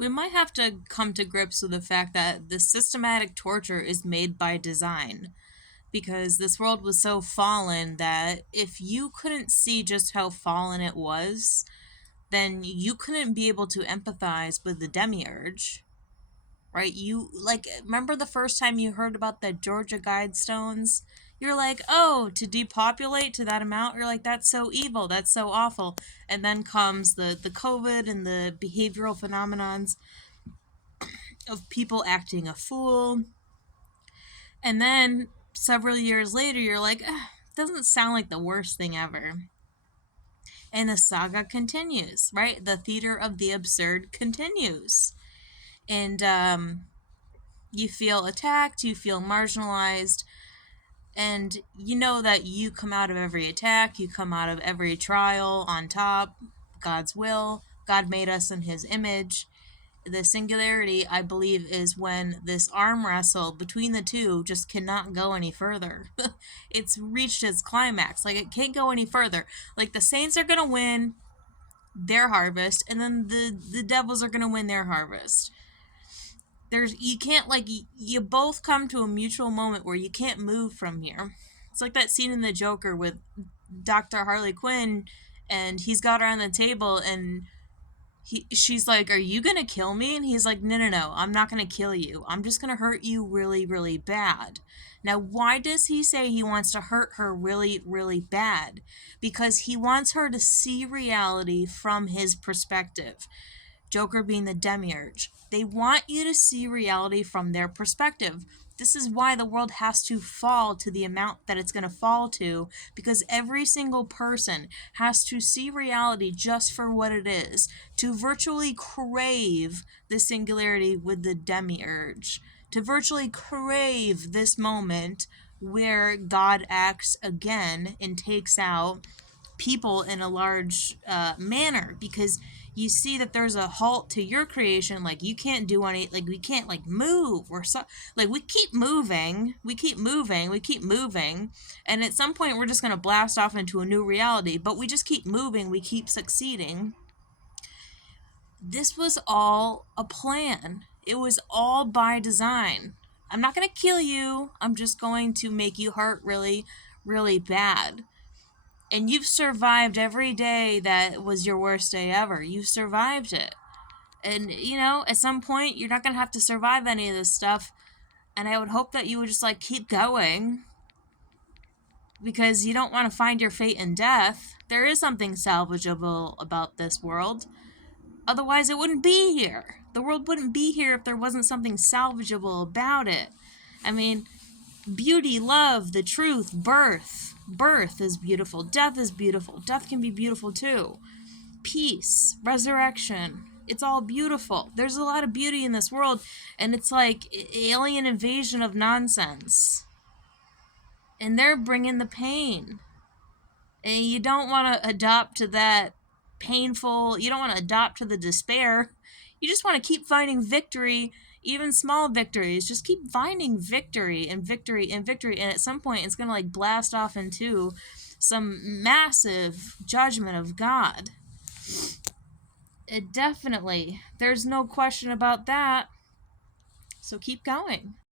We might have to come to grips with the fact that the systematic torture is made by design. Because this world was so fallen that if you couldn't see just how fallen it was, then you couldn't be able to empathize with the demiurge. Right? You, like, remember the first time you heard about the Georgia Guidestones? You're like, oh, to depopulate to that amount? You're like, that's so evil, that's so awful. And then comes the COVID and the behavioral phenomenons of people acting a fool. And then several years later, you're like, doesn't sound like the worst thing ever. And the saga continues, right? The theater of the absurd continues. And you feel attacked, you feel marginalized, and you know that you come out of every attack, you come out of every trial on top. God's will. God made us in his image. The singularity, I believe, is when this arm wrestle between the two just cannot go any further. It's reached its climax. Like, it can't go any further. Like, the saints are going to win their harvest, and then the devils are going to win their harvest. You can't, like, you both come to a mutual moment where you can't move from here. It's like that scene in The Joker with Dr. Harley Quinn, and he's got her on the table, and she's like, are you gonna kill me? And he's like, no, I'm not gonna kill you. I'm just gonna hurt you really, really bad. Now, why does he say he wants to hurt her really, really bad? Because he wants her to see reality from his perspective. Joker being the demiurge. They want you to see reality from their perspective. This is why the world has to fall to the amount that it's going to fall to, because every single person has to see reality just for what it is, to virtually crave the singularity with the demiurge, to virtually crave this moment where God acts again and takes out people in a large manner, because you see that there's a halt to your creation. Like, you can't do any, like, we can't, like, move or so, like, we keep moving, and at some point we're just going to blast off into a new reality, but we just keep moving, we keep succeeding. This was all a plan. It was all by design. I'm not going to kill you, I'm just going to make you hurt really, really bad. And you've survived every day that was your worst day ever. You've survived it. And, at some point, you're not going to have to survive any of this stuff. And I would hope that you would just, like, keep going. Because you don't want to find your fate in death. There is something salvageable about this world. Otherwise, it wouldn't be here. The world wouldn't be here if there wasn't something salvageable about it. I mean, beauty, love, the truth, birth. Birth is beautiful. Death is beautiful. Death can be beautiful too. Peace, resurrection. It's all beautiful. There's a lot of beauty in this world, and it's like alien invasion of nonsense. And they're bringing the pain. And you don't want to adopt to that painful, you don't want to adopt to the despair. You just want to keep finding victory, even small victories. Just keep finding victory and victory and victory. And at some point, it's going to, like, blast off into some massive judgment of God. It definitely. There's no question about that. So keep going.